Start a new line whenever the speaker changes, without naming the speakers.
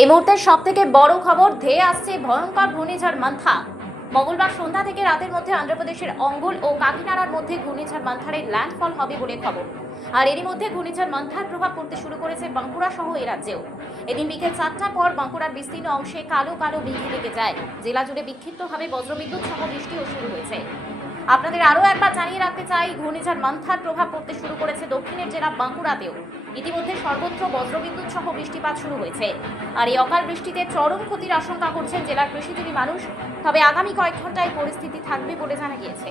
এই মুহূর্তের সব থেকে বড় খবর, ধেয়ে আসছে ভয়ঙ্কর ঘূর্ণিঝড় মান্থা। মঙ্গলবার সন্ধ্যা থেকে রাতের মধ্যে অন্ধ্রপ্রদেশের অঙ্গুল ও কাকিনাড়ার মধ্যে ঘূর্ণিঝড় মান্থারে ল্যান্ডফল হবে বলে খবর। আর এরই মধ্যে ঘূর্ণিঝড় মান্থার প্রভাব পড়তে শুরু করেছে বাঁকুড়া সহ এ রাজ্যেও। এদিন বিকেল চারটার পর বাঁকুড়ার বিস্তীর্ণ অংশে কালো কালো মেঘে লেগে যায়। জেলা জুড়ে বিক্ষিপ্তভাবে বজ্রবিদ্যুৎ সহ বৃষ্টিও শুরু হয়েছে। আপনাদের আরও একবার জানিয়ে রাখতে চাই, ঘূর্ণিঝড় মান্থার প্রভাব পড়তে শুরু করেছে দক্ষিণের জেলা বাঁকুড়াতেও। ইতিমধ্যে সর্বত্র বজ্রবিদ্যুৎ সহ বৃষ্টিপাত শুরু হয়েছে। আর এই অকাল বৃষ্টিতে চরম ক্ষতির আশঙ্কা করছেন জেলার কৃষিজীবী মানুষ। তবে আগামী কয়েক ঘন্টায় পরিস্থিতি থাকবে বলে জানা গিয়েছে।